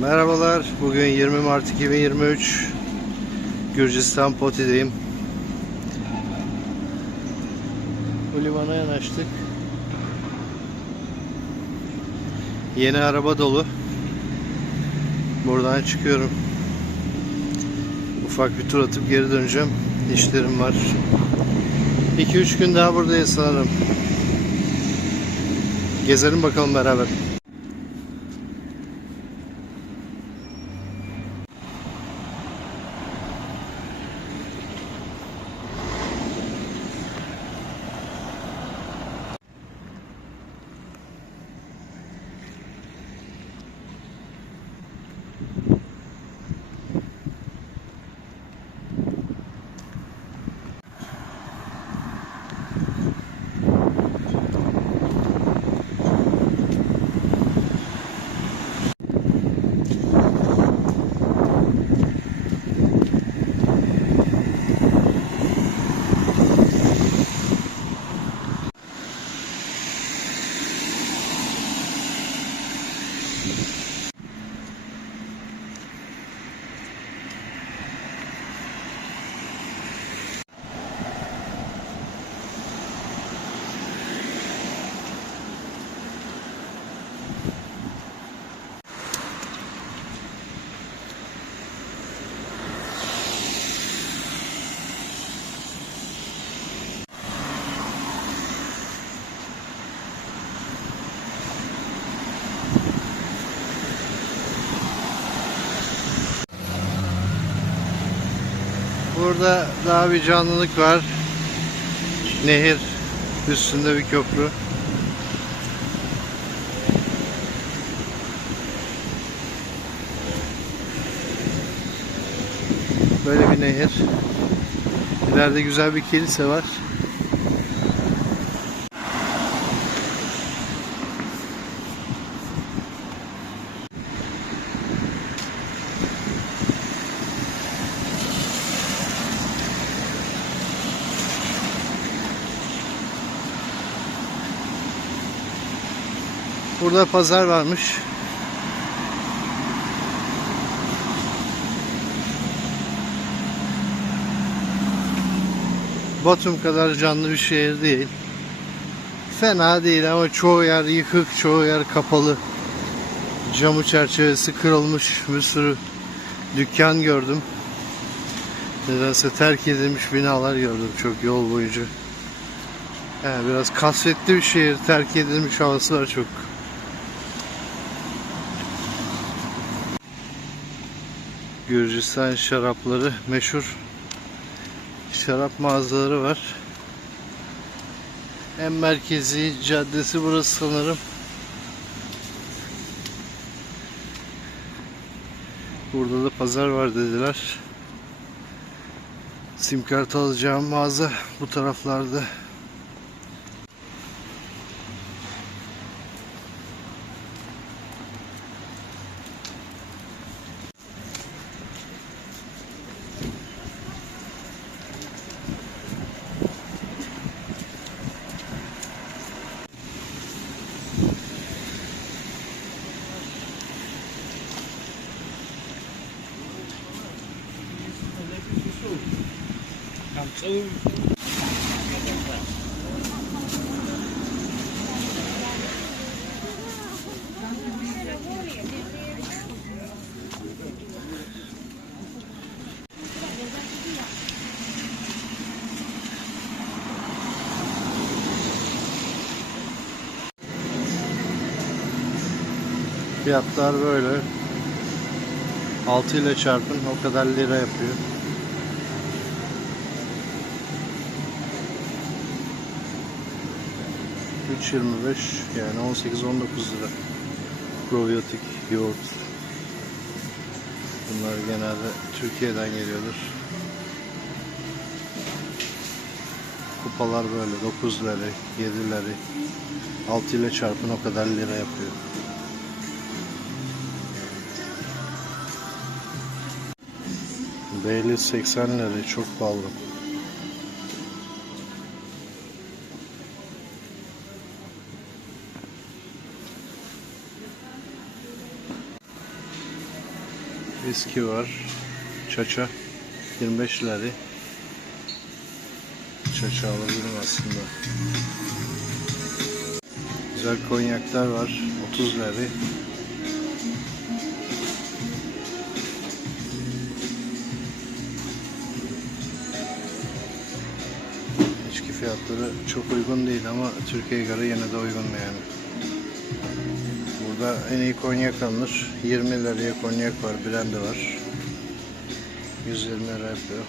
Merhabalar. Bugün 20 Mart 2023. Gürcistan Poti'deyim. Bu limana yanaştık. Yeni araba dolu. Buradan çıkıyorum. Ufak bir tur atıp geri döneceğim. İşlerim var. 2-3 gün daha buradayız sanırım. Gezelim bakalım beraber. Burada daha bir canlılık var. Nehir üstünde bir köprü. Böyle bir nehir. İleride güzel bir kilise var. Burada pazar varmış. Batum kadar canlı bir şehir değil. Fena değil ama çoğu yer yıkık, çoğu yer kapalı. Camı çerçevesi kırılmış bir sürü dükkan gördüm. Nedense terk edilmiş binalar gördüm çok yol boyunca. Yani biraz kasvetli bir şehir, terk edilmiş havası var çok. Gürcistan şarapları meşhur şarap mağazaları var. En merkezi caddesi burası sanırım. Burada da pazar var dediler. Sim kart alacağım mağaza bu taraflarda. Fiyatlar böyle. 6 ile çarpın o kadar lira yapıyor. Üç yirmi beş yani 18 19 lira. Probiyotik yoğurt. Bunlar genelde Türkiye'den geliyordur. Kupalar böyle 9 lira, 7 lira. 6 ile çarpın o kadar lira yapıyor. Beyli 80 lira çok pahalı. Viski var. Çaça. 25 lira. Çaça alabilirim aslında. Güzel konyaklar var. 30 lira. İçki fiyatları çok uygun değil ama Türkiye'ye göre yine de uygun yani. Burada en iyi konyak alınır. 20 liraya konyak var, brandi var. 120 lira yapıyor.